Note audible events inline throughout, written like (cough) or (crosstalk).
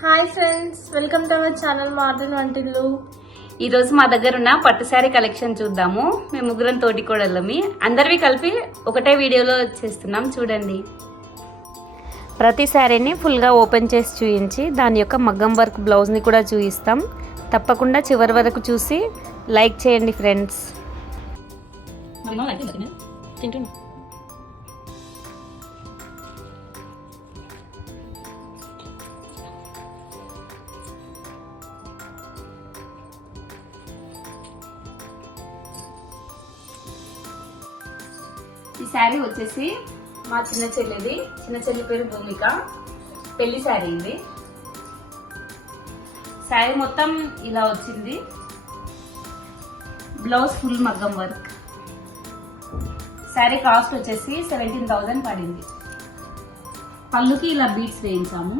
Hi friends welcome to our channel modern వంటిల్లు ఈ రోజు మా దగ్గర ఉన్న పట్టు శారీ కలెక్షన్ చూద్దాము. మేము ముగ్గురం తోటి కోడళ్ళమి అందరివి కలిపి ఒకటే వీడియోలో చేస్తున్నాం. చూడండి. ప్రతి శారీని ఫుల్గా ఓపెన్ చేసి చూయించి దాని యొక్క మగ్గం వర్క్ బ్లౌజ్ని కూడా చూపిస్తాం. తప్పకుండా చివరి వరకు చూసి లైక్ చేయండి ఫ్రెండ్స్ ఈ శారీ వచ్చేసి మా చిన్న చెల్లిది. చిన్న చెల్లి పేరు భూమిక. పెళ్ళి శారీ ఇది. శారీ మొత్తం ఇలా వచ్చింది. బ్లౌజ్ ఫుల్ మగ్గం వర్క్. శారీ కాస్ట్ వచ్చేసి సెవెంటీన్ థౌజండ్ పడింది. పళ్ళుకి ఇలా బీట్స్ వేయించాము.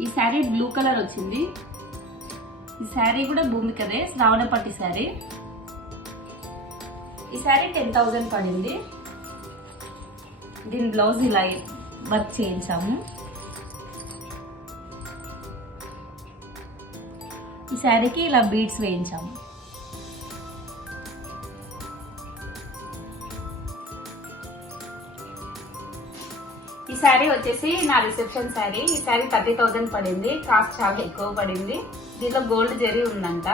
ఈ శారీ బ్లూ కలర్ వచ్చింది. ఈ శారీ కూడా భూమికదే శ్రావణపట్టి శారీ. ఈ శారీ టెన్ థౌజండ్ పడింది. దీని బ్లౌజ్ ఇలా వర్క్ చేయించాము. ఈ శారీకి ఇలా బీడ్స్ వేయించాము. శారీ వచ్చేసి నా రిసెప్షన్ శారీ. ఈ శారీ థర్టీ థౌజండ్ పడింది. కాస్ట్ చాలా ఎక్కువ పడింది. దీంట్లో గోల్డ్ జరీ ఉందంట.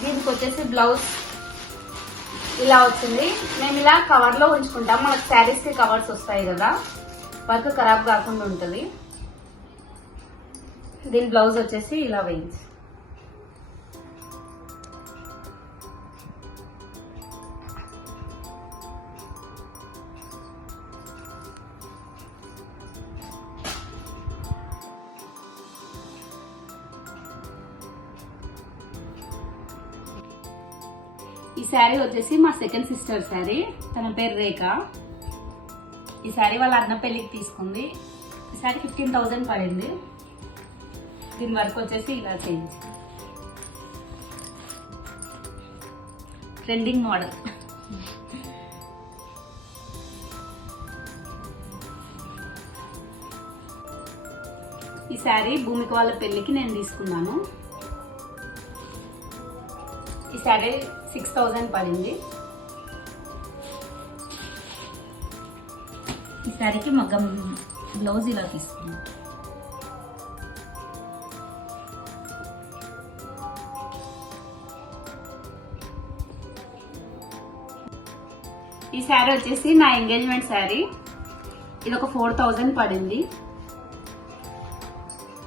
దీనికి వచ్చేసి బ్లౌజ్ ఇలా వచ్చింది. మేము ఇలా కవర్లో ఉంచుకుంటాం. మనకు శారీస్కి కవర్స్ వస్తాయి కదా. వర్క్ ఖరాబ్ కాకుండా ఉంటుంది. దీని బ్లౌజ్ వచ్చేసి ఇలా వేయించి. శారీ వచ్చేసి మా సెకండ్ సిస్టర్ శారీ తన పేరు రేఖ. ఈ శారీ వాళ్ళ అన్న పెళ్ళికి తీసుకుంది. ఈ శారీ ఫిఫ్టీన్ థౌజండ్ పడింది. దీని వర్క్ వచ్చేసి ఇలా చేయించి ట్రెండింగ్ మోడల్ ఈ శారీ భూమిక వాళ్ళ పెళ్ళికి నేను తీసుకున్నాను. ఈ శారీ సిక్స్ థౌజండ్ పడింది. ఈ శారీకి మగ్గం బ్లౌజ్ ఇలా తీసుకున్నాం. ఈ శారీ వచ్చేసి నా ఎంగేజ్మెంట్ శారీ. ఇది ఒక ఫోర్ థౌజండ్ పడింది.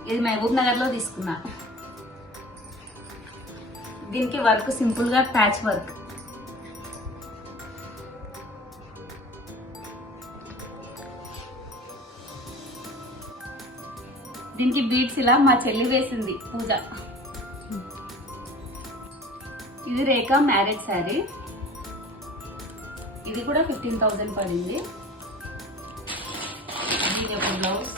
ఇది మహబూబ్ నగర్లో తీసుకున్నా. దీనికి వర్క్ సింపుల్గా ప్యాచ్ వర్క్. దీనికి బీడ్స్ ఇలా మా చెల్లి వేసింది పూజ. ఇది రేఖ మ్యారేజ్ శారీ. ఇది కూడా ఫిఫ్టీన్ థౌజండ్ పడింది. దీని యొక్క బ్లౌజ్.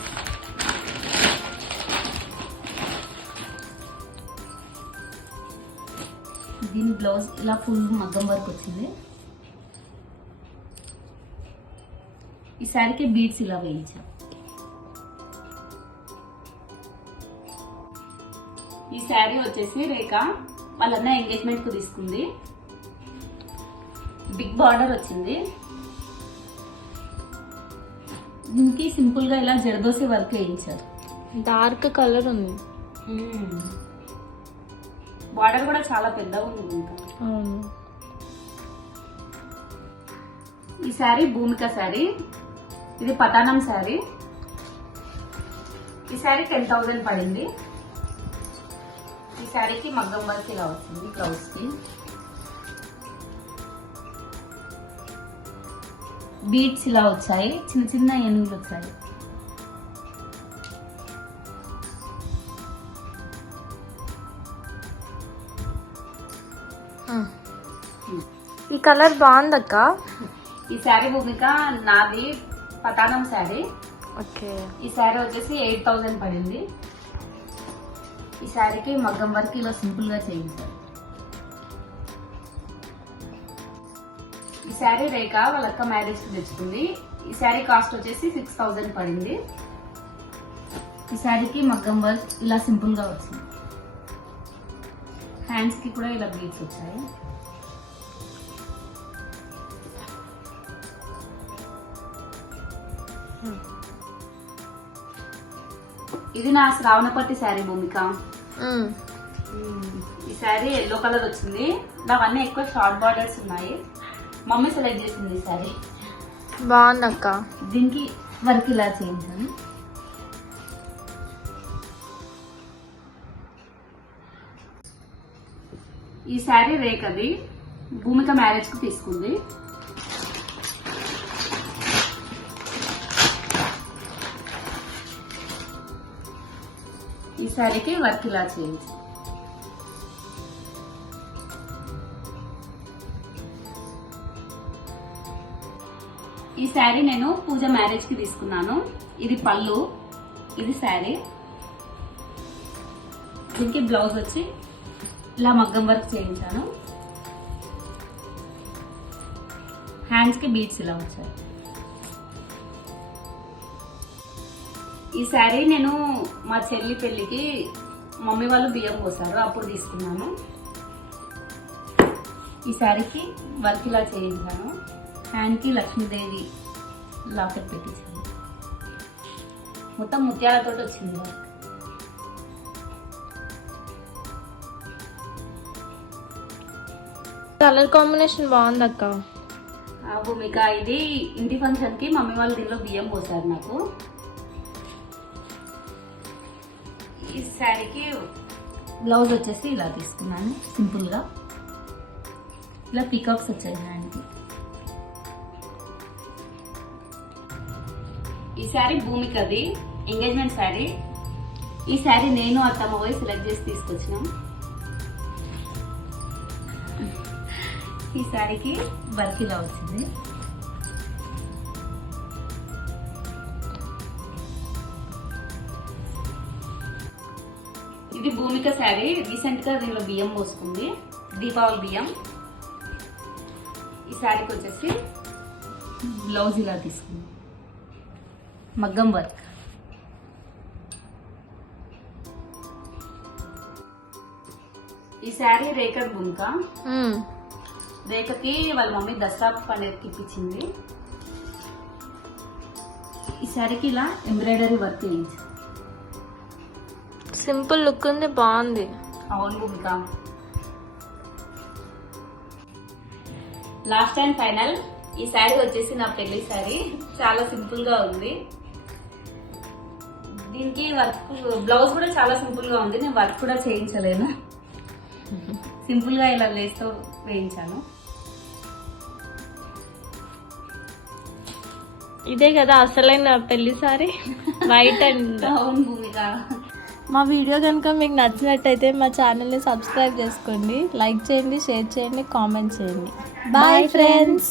దీని బ్లౌజ్ ఇలా ఫుల్ మగ్గం వర్క్ వచ్చింది. ఈ శారీకి బీడ్స్ ఇలా వేయించాం. ఈ శారీ వచ్చేసి రేఖ వాళ్ళన్న ఎంగేజ్మెంట్కు తీసుకుంది. బిగ్ బార్డర్ వచ్చింది. దీనికి సింపుల్గా ఇలా జరదోసి వర్క్ వేయించారు. డార్క్ కలర్ ఉంది. బార్డర్ కూడా చాలా పెద్దగా ఉంది ఇంకా. ఈ శారీ భూమిక శారీ. ఇది పటానం శారీ. ఈ శారీ టెన్ థౌజండ్ పడింది. ఈ శారీకి మగ్గం వర్క్ ఇలా వచ్చింది బ్లౌజ్కి. బీట్స్ ఇలా వచ్చాయి చిన్న చిన్న ఏనుగులు వచ్చాయి. ఈ కలర్ బాగుందక్క. ఈ శారీ భూమిక నాది పటానం శారీ. ఓకే. ఈ శారీ వచ్చేసి ఎయిట్ థౌజండ్ పడింది. ఈ శారీకి మగ్గం వర్క్ ఇలా సింపుల్గా చేయించారు. ఈ శారీ రేఖ వాళ్ళ అక్క మ్యారేజ్కి తెచ్చుకుంది. ఈ శారీ కాస్ట్ వచ్చేసి సిక్స్ థౌజండ్ పడింది. ఈ శారీకి మగ్గం వర్క్ ఇలా సింపుల్గా వచ్చింది. హ్యాండ్స్కి కూడా ఇలా బీట్స్ వచ్చాయి. ఇది నా శ్రావణపట్టి శారీ భూమిక. ఈ శారీ ఎల్లో కలర్ వచ్చింది. నావన్నీ ఎక్కువ షార్ట్ బార్డర్స్ ఉన్నాయి. మమ్మీ సెలెక్ట్ చేసింది ఈ శారీ. బాగుంది అక్క దీనికి వర్క్ ఇలా చేయించాను ఈ శారీ రేఖది భూమిక మ్యారేజ్కు తీసుకుంది. ఈ శారీకి వర్క్ ఇలా చేయించు. ఈ శారీ నేను పూజ మ్యారేజ్కి తీసుకున్నాను. ఇది పళ్ళు. ఇది శారీ. దీనికి బ్లౌజ్ వచ్చి ఇలా మగ్గం వర్క్ చేయించాను. హ్యాండ్స్కి బీట్స్ ఇలా వచ్చాయి. ఈ శారీ నేను మా చెల్లి పెళ్ళికి మమ్మీ వాళ్ళు బియ్యం పోసారు అప్పుడు తీసుకున్నాను. ఈ శారీకి వర్క్ ఇలా చేయించాను. హ్యాండ్కి లక్ష్మీదేవి లాకెట్ పెట్టించాను. మొత్తం ముత్యాలతో వచ్చింది వర్క్ కలర్ కాంబినేషన్ బాగుంది అక్క. భూమిక ఇది ఇంటి ఫంక్షన్కి మమ్మీ వాళ్ళు దీనిలో బియ్యం పోసారు నాకు. ఈ శారీకి బ్లౌజ్ వచ్చేసి ఇలా తీసుకున్నాను సింపుల్గా ఇలా పికప్స్ వచ్చాయి దానికి ఈ శారీ భూమికది ఎంగేజ్మెంట్ శారీ. ఈ శారీ నేను అత్తమ్మ పోయి సెలెక్ట్ చేసి తీసుకొచ్చినాం. శారీకి వర్క్ ఇలా వచ్చింది. ఇది భూమిక శారీ. రీసెంట్గా దీనిలో బియ్యం పోసుకుంది. దీపావళి బియ్యం. ఈ శారీకి వచ్చేసి బ్లౌజ్ ఇలా తీసుకుంది. మగ్గం వర్క్. ఈ శారీ రేఖ భూమిక రేఖకి వాళ్ళ మమ్మీ దసరా పండుగకి ఇప్పించింది. ఈ శారీకి ఇలా ఎంబ్రాయిడరీ వర్క్ చేయించు. సింపుల్ లుక్ ఉంది బాగుంది. అవును భూమిక లాస్ట్ అండ్ ఫైనల్ ఈ శారీ వచ్చేసి నా పెళ్ళి శారీ. చాలా సింపుల్గా ఉంది. దీనికి వర్క్ బ్లౌజ్ కూడా చాలా సింపుల్గా ఉంది. నేను వర్క్ కూడా చేయించలేను. సింపుల్గా ఇలా లేస్తో వేయించాను. ఇదే కదా అసలైన పెళ్ళి సారీ. వైట్ అండ్ (laughs) మా వీడియో కనుక మీకు నచ్చినట్టయితే మా ఛానల్ని సబ్స్క్రైబ్ చేసుకోండి లైక్ చేయండి షేర్ చేయండి కామెంట్ చేయండి. Bye friends